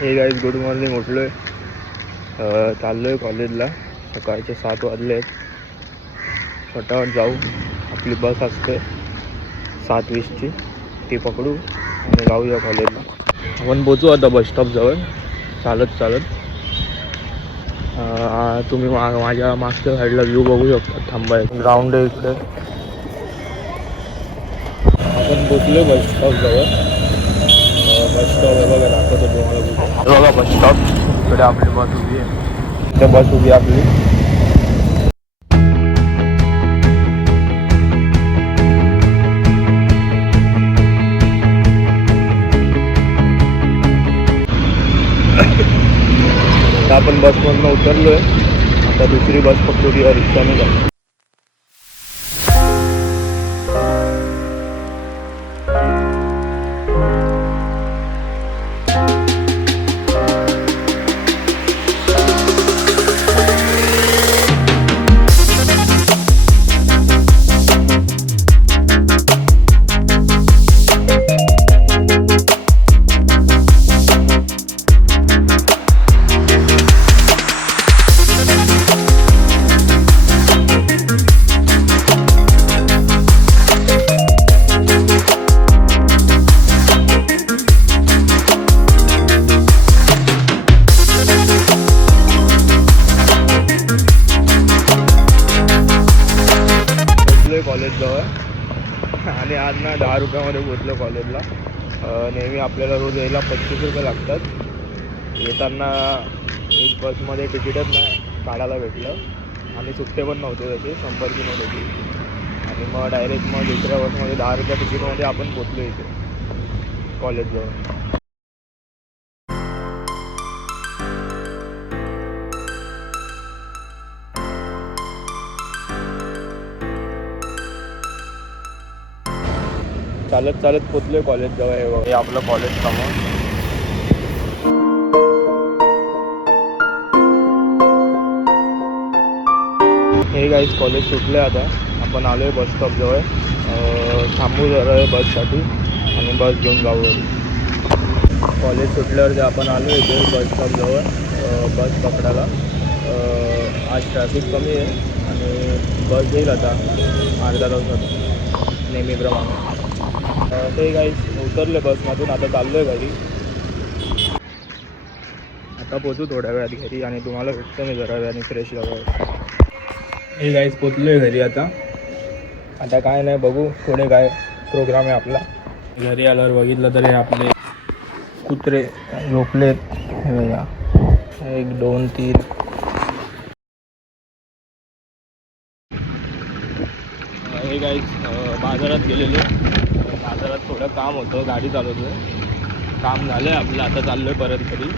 हे guys good morning. उठलो आहे, चाललो आहे कॉलेजला. सकाळचे 7 वाजले आहेत. फटाफट जाऊ. आपली बस असते 7:20ची, ती पकडू आणि जाऊया कॉलेजला. आपण पोचू आता बस स्टॉपजवळ चालत चालत. तुम्ही माझ्या मागच्या साईडला व्ह्यू बघू शकता. थांबा, ग्राउंड आहे इकडे. आपण पोचलो बस स्टॉपजवळ. बस स्टॉप आहे बघा, दाखवतो तुम्हाला कुठे. बघा बस स्टॉप, इकडे आपली बस उभी आहे. इथे बस उभी आपली. आपण बसमधून उतरलो आहे. आता दुसरी बस पकडू किंवा रिक्षाने जाऊ. कॉलेजजवळ आणि आज ना 10 रुपयामध्ये पोचलो कॉलेजला. नेहमी आपल्याला रोज यायला 25 रुपये लागतात. येताना एक बसमध्ये तिकीटच नाही काढायला भेटलं आणि सुट्टे पण नव्हते तसे, 100ची नोट होती. आणि मग डायरेक्ट मग दुसऱ्या बसमध्ये 10 रुपया तिकीटमध्ये आपण पोचलो इथे कॉलेजजवळ. चालत चालत पोचलोय कॉलेजजवळ. हे आपलं कॉलेज समोर. हे गाईज कॉलेज सुटले. आता आपण आलो आहे बस स्टॉपजवळ. थांबू जरा आहे बससाठी आणि बस घेऊन जाऊ. कॉलेज सुटल्यावर आपण आलो आहे इथे बस स्टॉपजवळ बस पकडायला. आज ट्रॅफिक कमी आहे आणि बस येईल आता अर्धा तासात नेहमीप्रमाणे. ते गाईज उतरले बसमधून. आता चाललो आहे घरी. आता पोचू थोड्या वेळात घरी आणि तुम्हाला भेटतो मी जरा वेळाने फ्रेश झाल्यावर. हे गाईज पोचलो आहे घरी. आता काय नाही, बघू पुढे काय प्रोग्राम आहे आपला. घरी आल्यावर बघितलं तर हे आपले कुत्रे झोपलेत. हे बघा, 1 2 3. हे गाईज बाजारात गेलेलो. बाजारात थोडं काम होतं, गाडी चालवतो. काम झालं आहे आपलं. आता चाललो आहे परत घरी.